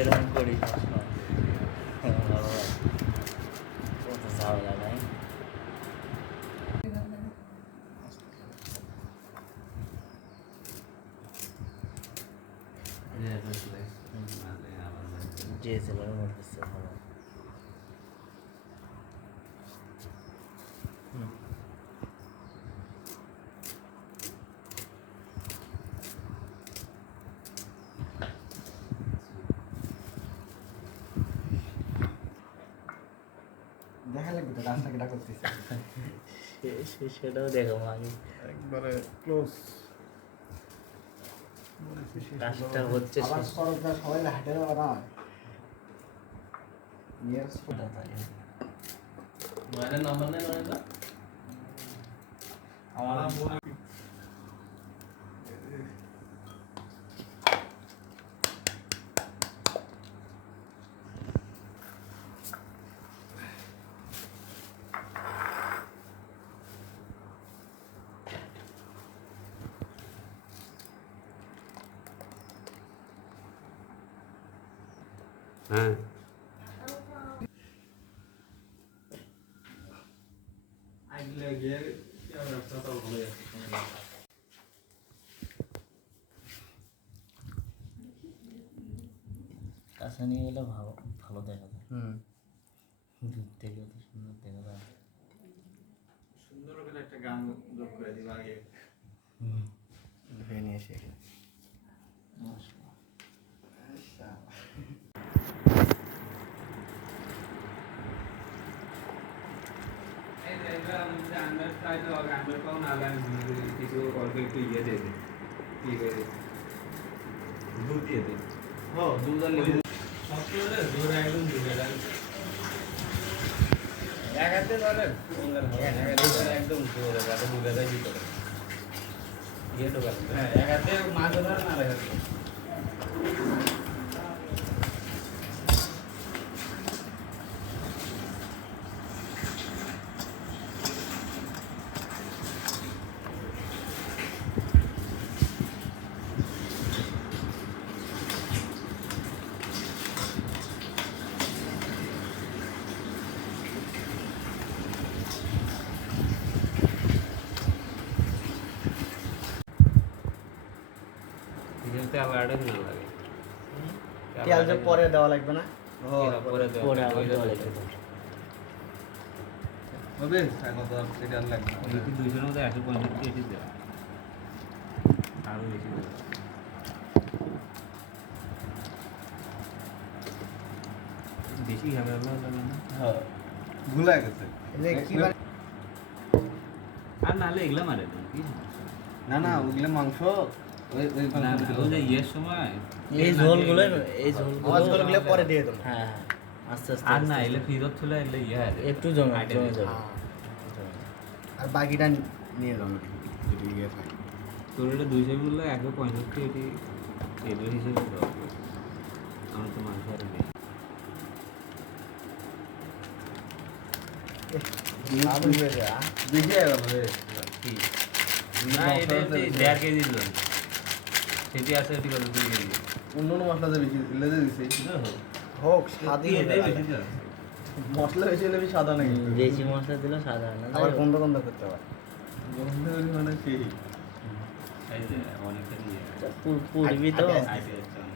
এরকম করি সবসময়। কত ঝামেলা নাই। ডিএসএলআর মধ্যে ভালো। দেখা লাগবে তো রাস্তাঘাটা করতেছে সেটাও দেখো আগে একবারে ক্লোজ কাজটা হচ্ছে আবার সরকার সবাই হাঁটে যাওয়া না নিয়ার নয়নের নাম্বার নেই নয়ন দা আমার হ্যাঁ আইলে গিয়ে কি রাস্তা তো ভালো আছে কাছে নিয়ে গেলে ভালো ভালো দেখা যায়। দূর থেকে অত সুন্দর দেখা যায়। সুন্দর করে একটা গান যোগ করে দিবা আগে ভেনে এসে একদম মাছ ধরে না রেখে তেল যে পরে দেওয়া লাগবে না পরে আবার দেওয়া লাগবে। হবে এখন তো সেটা আর লাগবে না এটি 200 এর মধ্যে 165 এটি দেওয়া আরো বেশি দেওয়া বেশি ঝামেলা লাগে না। হ্যাঁ ভুলে গেছে এই যে কি আর নাহলে এগুলা মারে না কি সমস্যা? না না ওগুলো মাংস ওই ওই না না ওই যে ইয়ের সময় এই ঝোলগুলো মাছগুলো পরে দিয়ে দেবো হ্যাঁ হ্যাঁ আস্তে আস্তে আর না এলে ফ্রিজত চলে এলে ইয়ে আছে একটু জমে আইটে জমে দিয়ে। যাবে। আর বাকিটা নিয়ে যাবো যদি ইয়ে থাকে তোর এটা 200 বললে 165 এটি তেলের হিসেবে দেওয়া হবে। আমার তো মাংস আর নেই দেখে গেল রে কি না এটা 1.5 কেজি দিল সেটি আছে এটি কত 2 কেজি অন্য মশলা দিয়ে বেশি লেজে দিছে হোক স্বাদই মশলা বেশি হলে সাদা নাকি বেশি মশলা দিলে সাধারণ আবার গন্ধ গন্ধ করতে পারে গন্ধ মানে সেই এই যে অনেকটা দিয়ে পুরবি তো আইডিয়া